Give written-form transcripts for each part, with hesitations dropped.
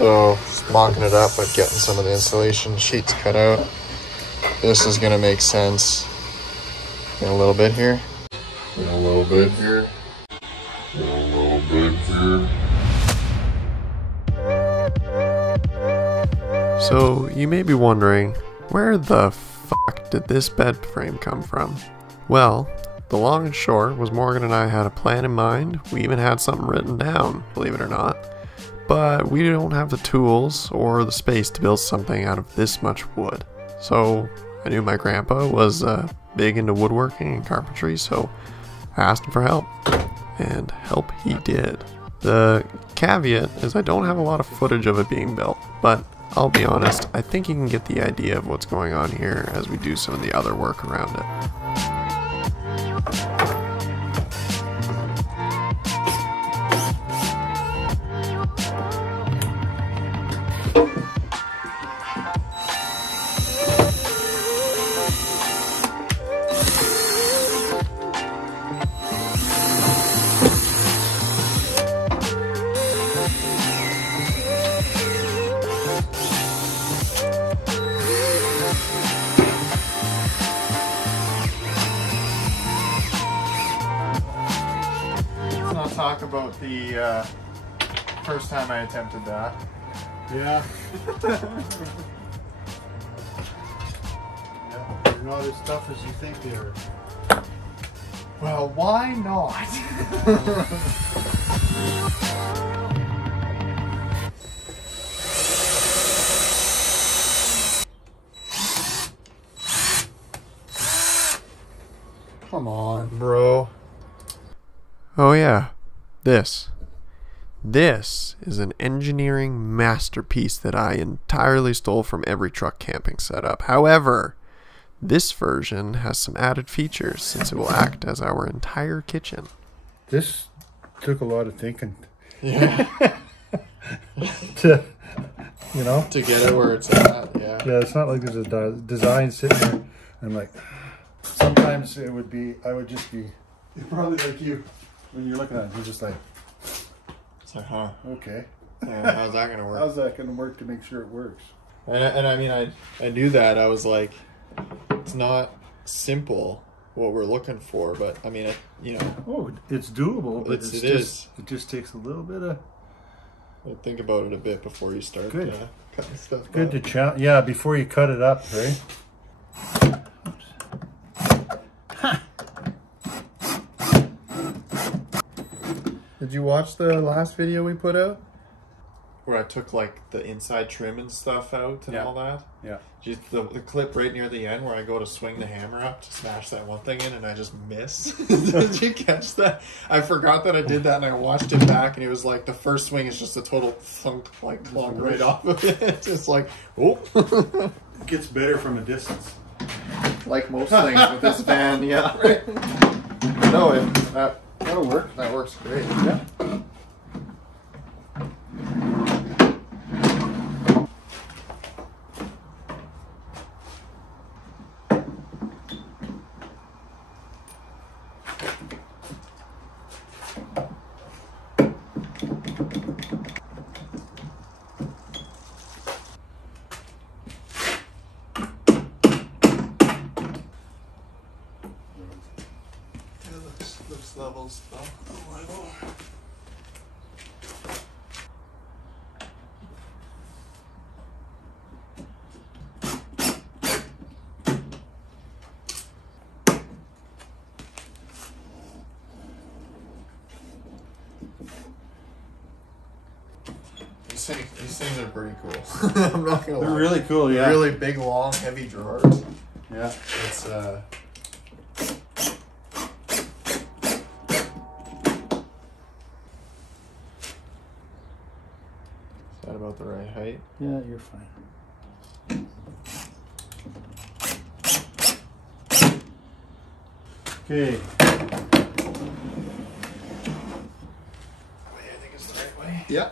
So just mocking it up, but getting some of the insulation sheets cut out. This is gonna make sense in a little bit here. In a little bit here. In a little bit here. So you may be wondering, where the fuck did this bed frame come from? Well, the long and short was Morgan and I had a plan in mind. We even had something written down, believe it or not. But we don't have the tools or the space to build something out of this much wood. So I knew my grandpa was big into woodworking and carpentry, so I asked him for help. And help he did. The caveat is I don't have a lot of footage of it being built, but I'll be honest, I think you can get the idea of what's going on here as we do some of the other work around it. Talk about the first time I attempted that. Yeah. Yeah, they're not as tough as you think they are. Well, why not? Come on, bro. Oh yeah. This is an engineering masterpiece that I entirely stole from every truck camping setup. However, this version has some added features since it will act as our entire kitchen. This took a lot of thinking. Yeah. to get it where it's at, yeah. Yeah, it's not like there's a design sitting there. I'm like, sometimes I would just be probably like you. When you're looking at it, you're just like, it's like, huh? Okay. Yeah, how's that gonna work? How's that gonna work to make sure it works? And I mean, I knew that. I was like, it's not simple what we're looking for, but I mean, Oh, it's doable, but it is. It just takes a little bit of. Think about it a bit before you start cutting stuff. Good to yeah, before you cut it up, right? Did you watch the last video we put out? Where I took like the inside trim and stuff out and all that? Yeah. Just the clip right near the end where I go to swing the hammer up to smash that one thing in and I just miss. Did you catch that? I forgot that I did that and I watched it back and it was like the first swing is just a total thunk, like clunk right off of it. Just like, oh. It gets better from a distance. Like most things with this van, yeah. Right. No, that'll work. That works great. Yeah. Looks levels though. These things are pretty cool. I'm not gonna lie. They're really cool, yeah. They're really big, long, heavy drawers. Yeah. It's Is that about the right height? Yeah, you're fine. Okay. I think it's the right way. Yeah.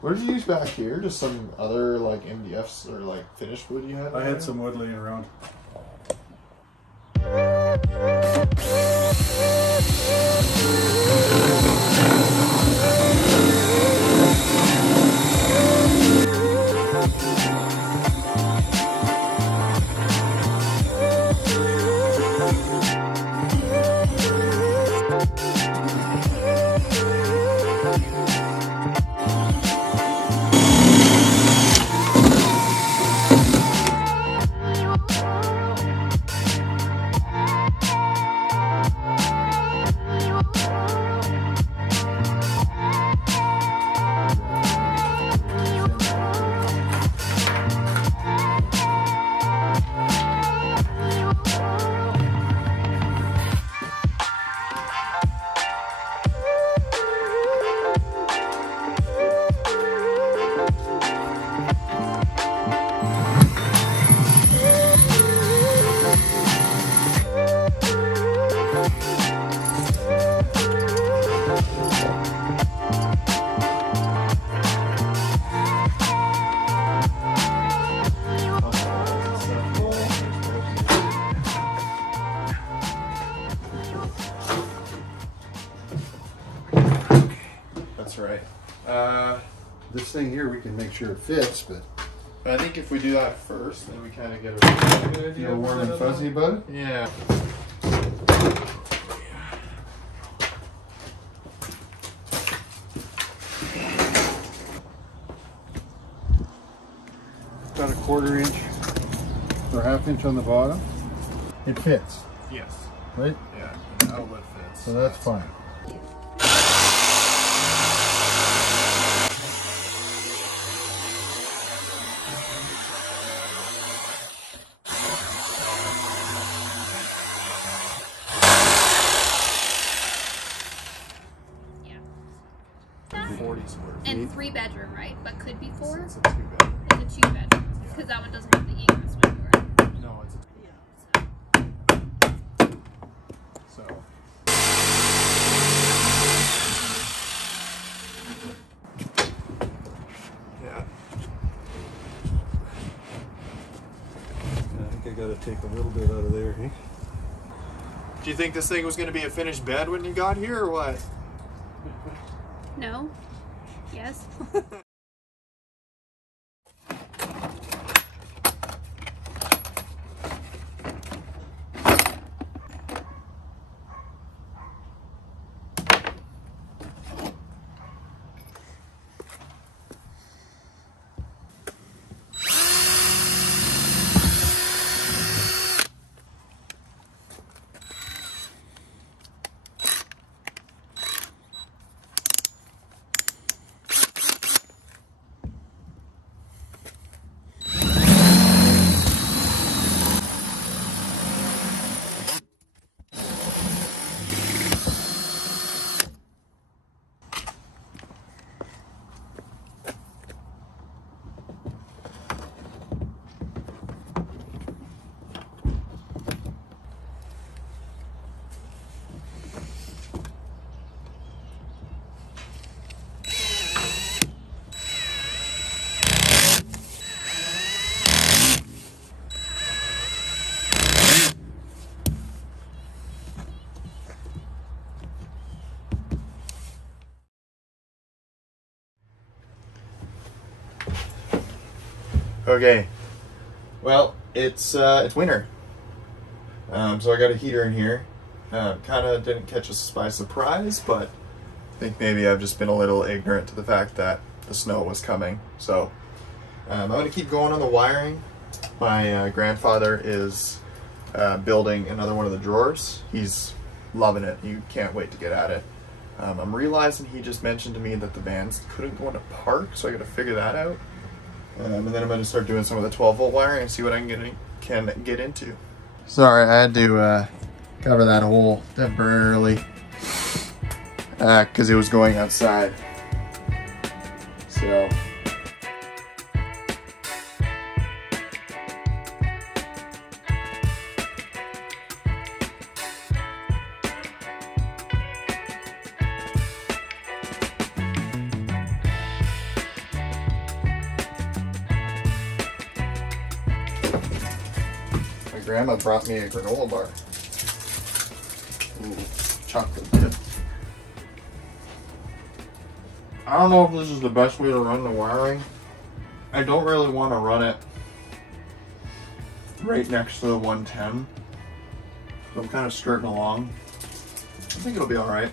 What did you use back here? Just some other like MDFs or like finished wood you had? I had some wood laying around. This thing here, we can make sure it fits, but I think if we do that first, then we kind of get a good idea. you're warm and fuzzy about it? Yeah. Got a 1/4 inch or 1/2 inch on the bottom. It fits, Yes. right? Yeah. The outlet fits. So that's fine. Yeah. 40 square feet. And 3-bedroom, right? But could be 4? It's a 2-bedroom. It's a 2-bedroom. Because that one doesn't have the egress window, right? No, it's a so. Yeah. I think I gotta take a little bit out of there, eh? Do you think this thing was going to be a finished bed when you got here, or what? No? Yes? Okay, well, it's winter, so I got a heater in here. Kind of didn't catch us by surprise, but I think maybe I've just been a little ignorant to the fact that the snow was coming. So I'm going to keep going on the wiring. My grandfather is building another one of the drawers. He's loving it. You can't wait to get at it. I'm realizing he just mentioned to me that the vans couldn't go in a park, so I got to figure that out. And then I'm going to start doing some of the 12-volt wiring and see what I can get into. Sorry, I had to cover that hole temporarily because it was going outside. So. Grandma brought me a granola bar. Ooh, chocolate dip. I don't know if this is the best way to run the wiring. I don't really want to run it right next to the 110. So I'm kind of skirting along. I think it'll be alright.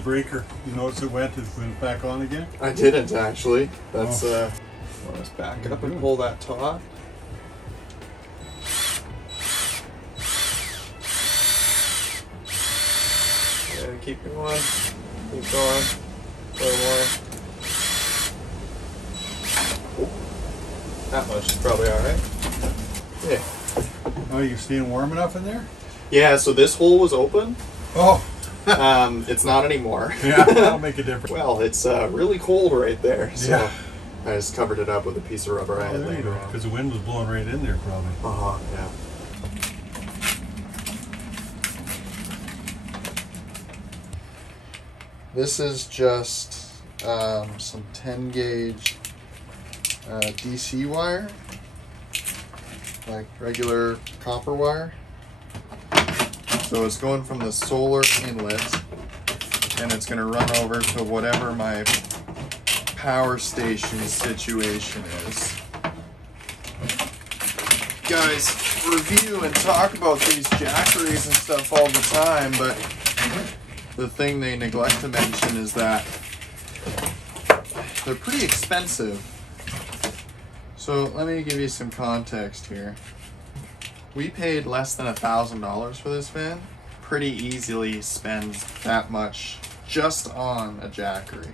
breaker. You notice it went back on again? I didn't actually. That's let's back up and pull that taut. Yeah, keep going. Keep going. A little more. That much is probably alright. Yeah. Oh, you staying warm enough in there? Yeah, so this hole was open. Oh. It's not anymore. Yeah, that'll make a difference. Well, it's really cold right there, so yeah. I just covered it up with a piece of rubber I had laying around. Because the wind was blowing right in there, probably. Yeah. This is just some 10 gauge DC wire, like regular copper wire. So it's going from the solar inlet, and it's going to run over to whatever my power station situation is. Guys review and talk about these jackeries and stuff all the time, but the thing they neglect to mention is that they're pretty expensive. So let me give you some context here. We paid less than $1,000 for this van. Pretty easily spends that much just on a jackery,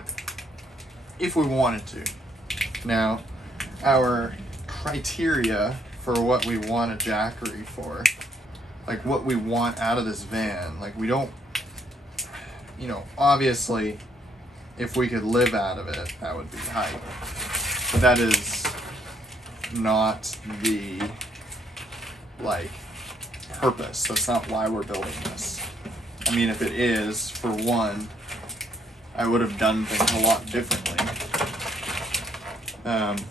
if we wanted to. Now, our criteria for what we want a jackery for, like what we want out of this van, like we don't, you know, obviously, if we could live out of it, that would be hype. But that is not the, like, purpose. That's not why we're building this. I mean, if it is, for one, I would have done things a lot differently.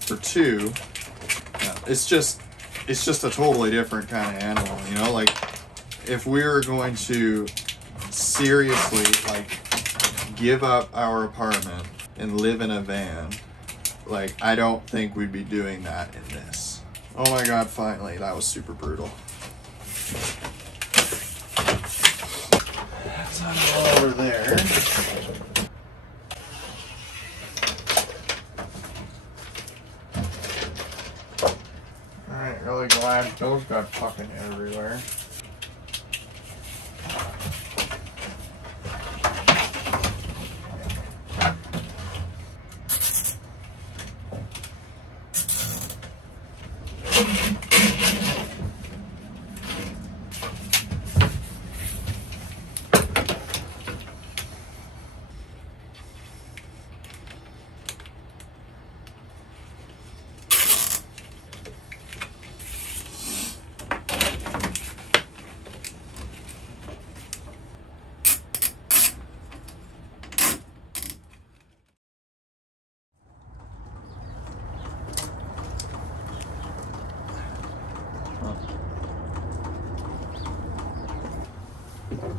For two, it's just a totally different kind of animal, you know? Like, if we were going to seriously, like, give up our apartment and live in a van, like, I don't think we'd be doing that in this. Oh my god, finally, that was super brutal. That's all over there. Alright, really glad those got fucking everywhere.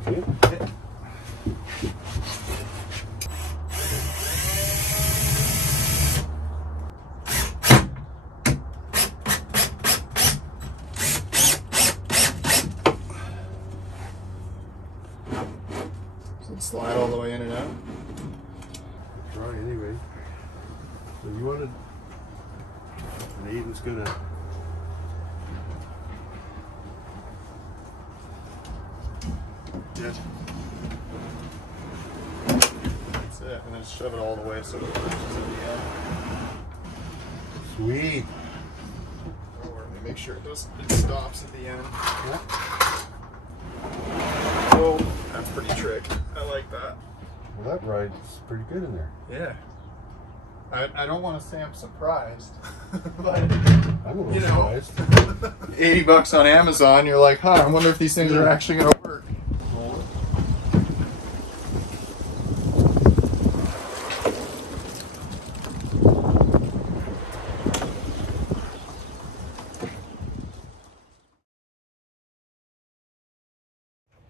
Okay. Does it slide all the way in and out? Try anyway. So you wanted, and Aiden's gonna. Good. That's it, and then shove it all the way so it pushes at the end. Sweet. Or make sure it stops at the end. Yeah. Oh, that's pretty trick. I like that. Well, that ride's pretty good in there. Yeah. I don't want to say I'm surprised, but I'm a little surprised. $80 on Amazon, you're like, huh, I wonder if these things are actually going to work.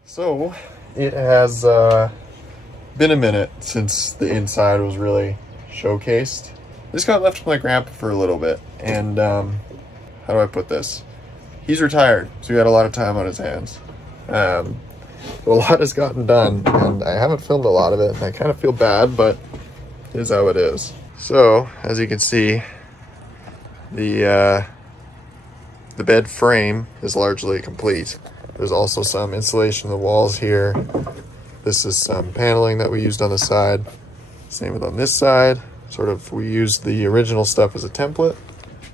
So, it has been a minute since the inside was really showcased. This got left with my grandpa for a little bit, and how do I put this? He's retired, so he had a lot of time on his hands. a lot has gotten done, and I haven't filmed a lot of it. I kind of feel bad, but it is how it is. So, as you can see, the bed frame is largely complete. There's also some insulation in the walls here. This is some paneling that we used on the side. Same with on this side. Sort of, we used the original stuff as a template.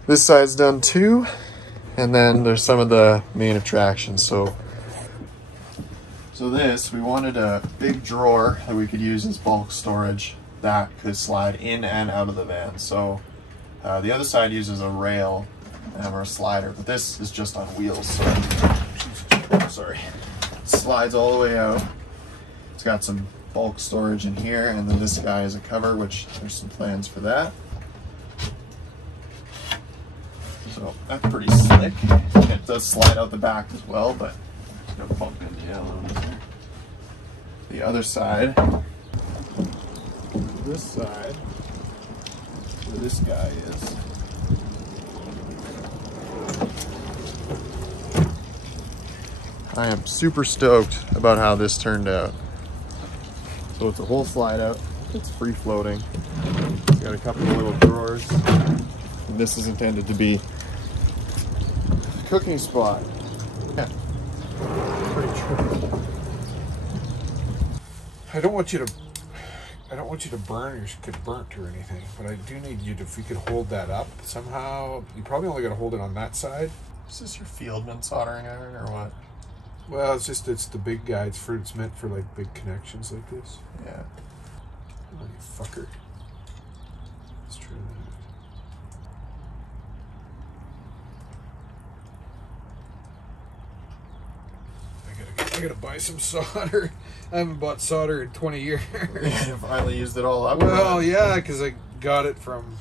This side's done too. And then there's some of the main attractions. So this, we wanted a big drawer that we could use as bulk storage that could slide in and out of the van. So the other side uses a rail or a slider, but this is just on wheels. So, sorry, slides all the way out. It's got some bulk storage in here, and then this guy is a cover, which there's some plans for that. So that's pretty slick. It does slide out the back as well, but no bump into yellow there. The other side, this side, where this guy is. I am super stoked about how this turned out. So it's a whole slide out. It's free floating. It's got a couple of little drawers. And this is intended to be a cooking spot. Yeah. Pretty true. I don't want you to burn or get burnt or anything, but I do need you to, if you could hold that up somehow. You probably only got to hold it on that side. Is this your Fieldman soldering iron or what? Well, it's the big guy. It's meant for like big connections like this. Yeah. Oh, you fucker. Let's try that. I gotta buy some solder. I haven't bought solder in 20 years. You finally used it all up. Well, yeah, because I got it from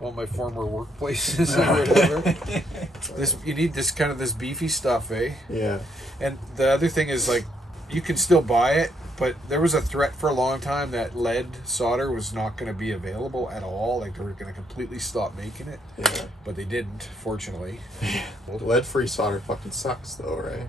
all my former workplaces or whatever. You need this kind of this beefy stuff, eh? Yeah. And the other thing is, like, you can still buy it, but there was a threat for a long time that lead solder was not going to be available at all. Like, they were going to completely stop making it. Yeah. But they didn't, fortunately. Lead-free solder fucking sucks, though, right?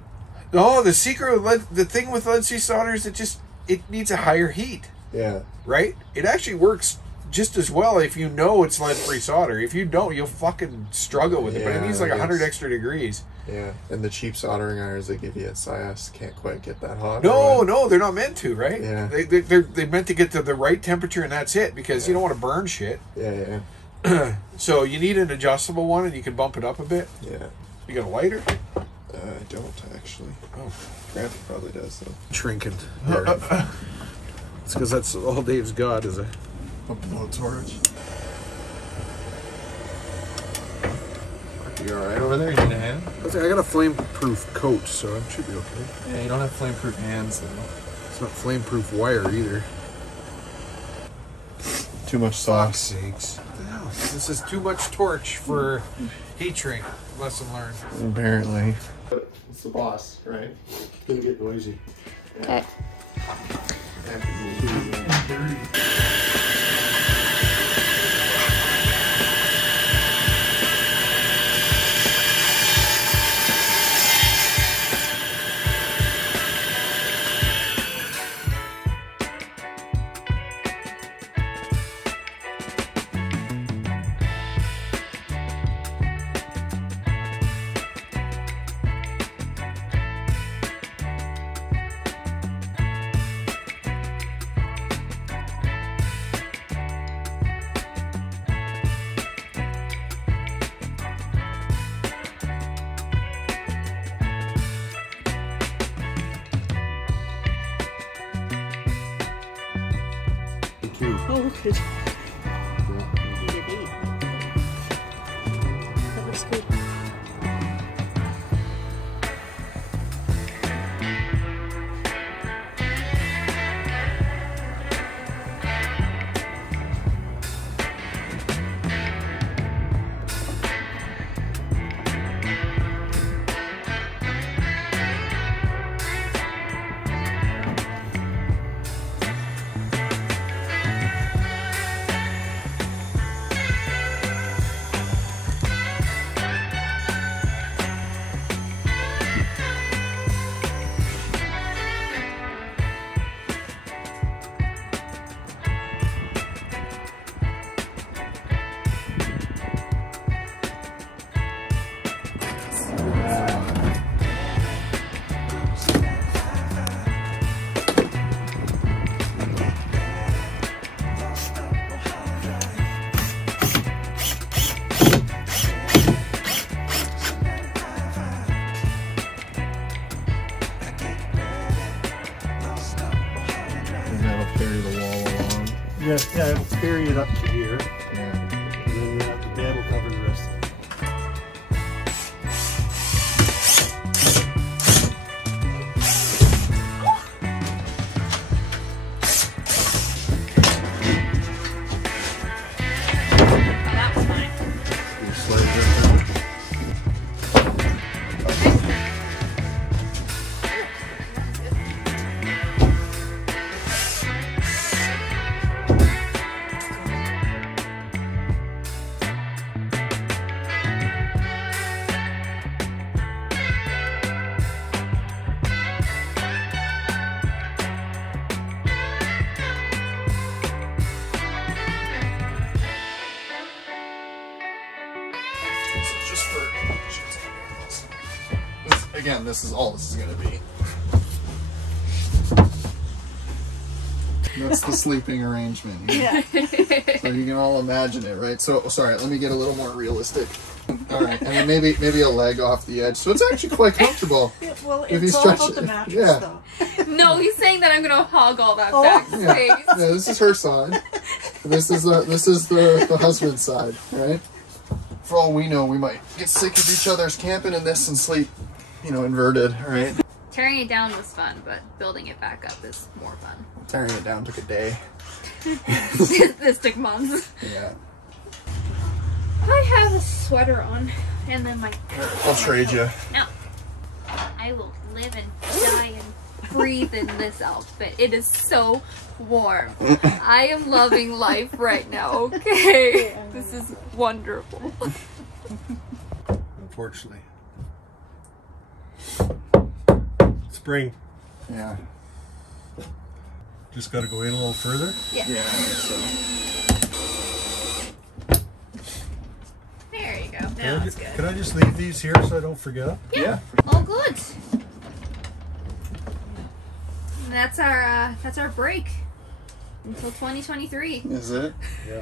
No, the secret of lead, the thing with lead-free solder is it needs a higher heat. Yeah. Right? It actually works just as well if you know it's lead-free solder. If you don't, you'll fucking struggle with it. But it needs like 100 extra degrees. Yeah, and the cheap soldering irons they give you at SIAS can't quite get that hot. No, they're not meant to, right? Yeah. They're meant to get to the right temperature and that's it, because you don't want to burn shit. Yeah. So you need an adjustable one and you can bump it up a bit. Yeah. You got a lighter? I don't, actually. Oh. Grant probably does, though. Shrinking. It's because that's all Dave's got is a blowtorch. You alright over there? You need a hand? I got a flame-proof coat, so I should be okay. Yeah, you don't have flame-proof hands, though. It's not flame-proof wire, either. Too much sauce. Sakes. What the hell? This is too much torch for heat shrink. Lesson learned. Apparently. It's the boss, right? It's gonna get noisy. Okay. Oh, good. You did eat. That looks good. Yeah, it'll carry it up to here, Yeah. and then the bed will cover the rest of it. That was fine. You slide it down. Just for again, this is all this is gonna be. That's the sleeping arrangement. Yeah. So you can all imagine it, right? So sorry, let me get a little more realistic. All right, and then maybe a leg off the edge. So it's actually quite comfortable. Yeah, well, If you it's all stretch about it. the mattress, Yeah. though. No, he's saying that I'm gonna hog all that Oh. back Yeah. space. Yeah, this is her side. This is the husband's side, right? For all we know, we might get sick of each other's camping in this and sleep, you know, inverted, right? Tearing it down was fun, but building it back up is more fun. Tearing it down took a day. This took months. Yeah. I have a sweater on, and then my. I'll trade you. No. I will live and die and breathe in this outfit. It is so warm. I am loving life right now, okay? This is wonderful. Unfortunately. Spring. Yeah. Just got to go in a little further. Yeah. Yeah, so. There you go. Can Now I it's ju- good. Can I just leave these here so I don't forget? Yeah. All good. And that's our break until 2023. Is it? Yeah.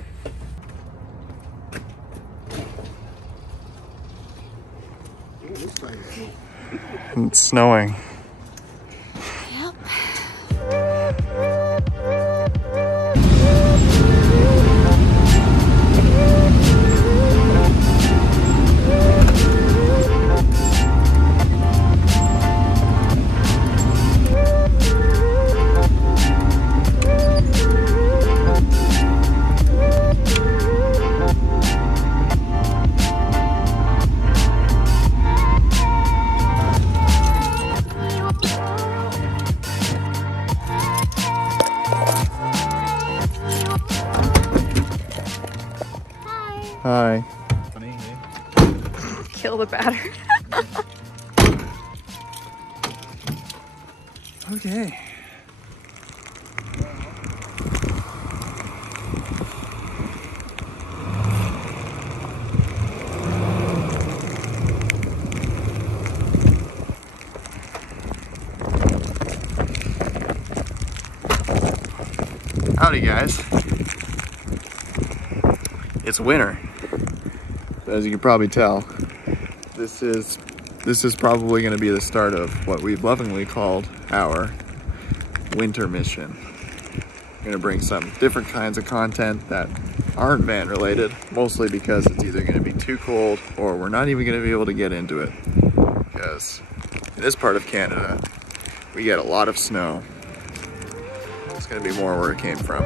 It's snowing. Yep. Hi. Funny, eh? Kill the batter. Okay. Howdy, guys. It's winter. As you can probably tell, this is probably going to be the start of what we've lovingly called our winter mission. We're going to bring some different kinds of content that aren't van related, mostly because it's either going to be too cold or we're not even going to be able to get into it. Because in this part of Canada, we get a lot of snow. It's going to be more where it came from.